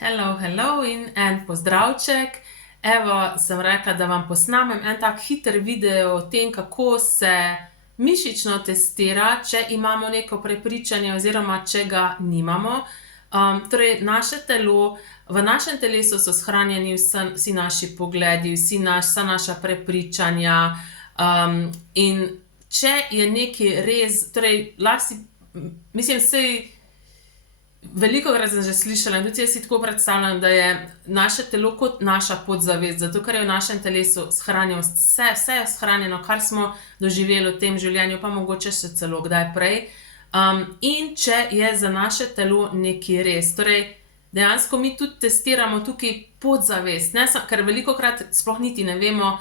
Hello in en pozdravček. Evo, sem rekla, da vam posnamem en tak hiter video o tem, kako se mišično testira, če imamo neko prepričanje oziroma če ga nimamo. Torej, naše telo, v našem telesu so shranjeni vsi naši pogledi, vsa naša prepričanja, in če je nekaj res, torej, velikokrat sem že slišala in tudi jaz si tako predstavljam, da je naše telo kot naša podzavest, zato ker je v našem telesu shranjeno vse je shranjeno, kar smo doživeli v tem življenju, pa mogoče še celo kdaj prej. In če je za naše telo nekaj res, torej dejansko mi tudi testiramo tukaj podzavest, ker velikokrat sploh niti ne vemo,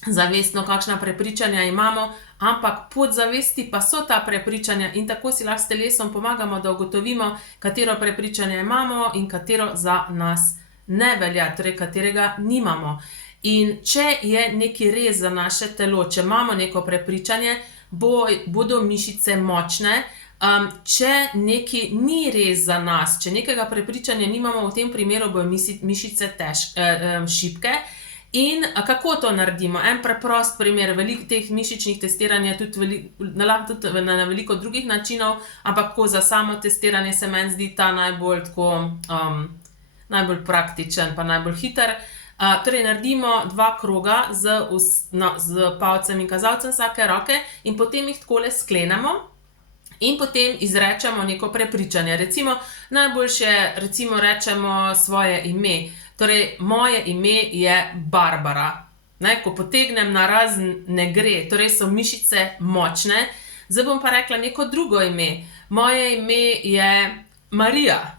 zavestno, kakšna prepričanja imamo, ampak podzavesti pa so ta prepričanja in tako si lahko s telesom pomagamo, da ugotovimo, katero prepričanje imamo in katero za nas ne velja, torej katerega nimamo. In če je nekaj res za naše telo, če imamo neko prepričanje, bodo mišice močne. Če nekaj ni res za nas, če nekega prepričanja nimamo, v tem primeru bojo mišice šibke. In kako to naredimo? En preprost primer, veliko teh mišičnih testiranj je tudi na veliko drugih načinov, ampak tako za samo testiranje se meni zdi ta najbolj praktičen pa najbolj hiter. Torej naredimo 2 kroga z palcem in kazalcem vsake roke in potem jih takole sklenemo in potem izrečemo neko prepričanje. Najboljše rečemo svoje ime. Torej, moje ime je Barbara. Ko potegnem narazen, ne gre, torej so mišice močne. Zdaj bom pa rekla neko drugo ime. Moje ime je Marija.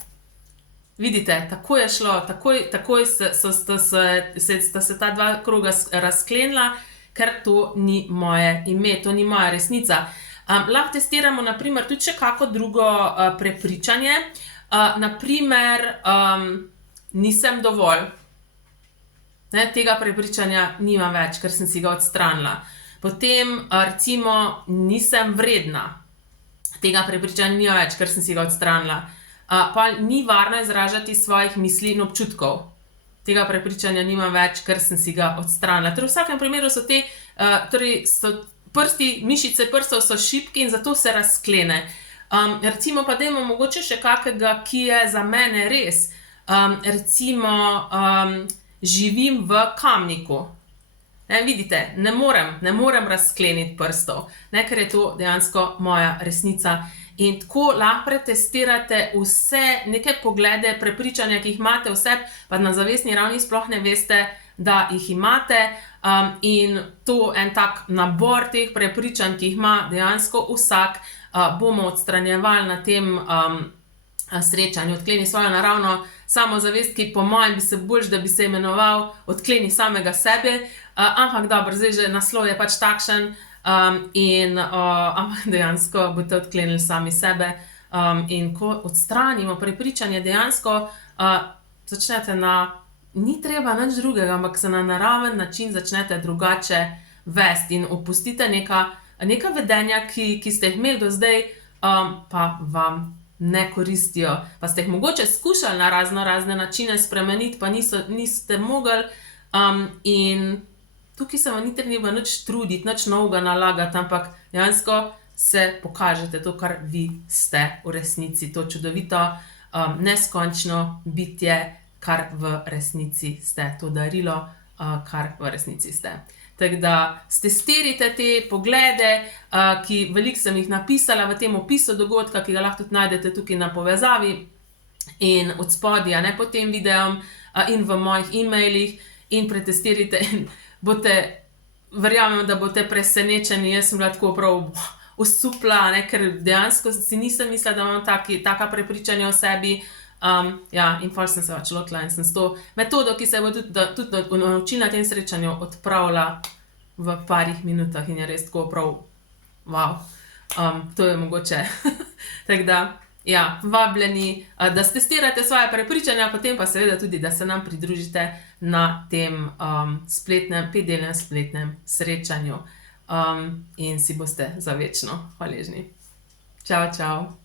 Vidite, tako je šlo, takoj sta se ta 2 kroga razklenila, ker to ni moje ime, to ni moja resnica. Lahko testiramo na primer tudi še kako drugo prepričanje. Na primer, nisem dovolj. Tega prepričanja nimam več, ker sem si ga odstranila. Potem recimo nisem vredna. Tega prepričanja nimam več, ker sem si ga odstranila. Pa ni varno izražati svojih misli in občutkov. Tega prepričanja nimam več, ker sem si ga odstranila. Torej v vsakem primeru so mišice prstov so šibke in zato se razklene. Recimo pa dajmo mogoče še kakega, ki je za mene res. Recimo, živim v Kamniku. Vidite, ne morem razkleniti prstov, ker je to dejansko moja resnica. In tako lahko pretestirate vse neke poglede, prepričanja, ki jih imate v sebi, pa na zavestni ravni sploh ne veste, da jih imate. In to en tak nabor teh prepričanj, ki jih ima dejansko vsak, bomo odstranjevali na tem srečanju Odkleni svojo naravno samozavest, ki po mojem bi se boljše, da bi se imenoval Odkleni samega sebe, ampak dobro, zdaj že naslov je pač takšen, ampak dejansko boste odklenili sami sebe. In ko odstranimo prepričanje, dejansko začnete ni treba nič drugega, ampak se na naraven način začnete drugače vesti in opustite neka vedenja, ki ste jih imeli do zdaj, pa vam ne koristijo. Pa ste jih mogoče skušali na razne načine spremeniti, pa niste mogli. In tukaj se vam ni treba nič truditi, nič novega nalagati, ampak dejansko se pokažete to, kar vi ste v resnici. To čudovito, neskončno bitje, kar v resnici ste. To darilo, kar v resnici ste. Tako da stestirajte te poglede, ki veliko sem jih napisala v tem opisu dogodka, ki ga lahko tudi najdete tukaj na povezavi in odspodaj, pod tem videom, in v mojih e-mailih, in pretestirajte in verjamem, da boste presenečeni. Jaz sem bila tako prav osupla, ker dejansko si nisem mislila, da imam taka prepričanja o sebi. In pol sem se pač lotila in sem s to metodo, ki se bo tudi naučila na tem srečanju, odpravila v parih minutah in je res tako prav, wow, to je mogoče. Tako da, vabljeni, da stestirate svoje prepričanja, potem pa seveda tudi, da se nam pridružite na tem 5-delnem spletnem srečanju in si boste za večno hvaležni. Čau, čau.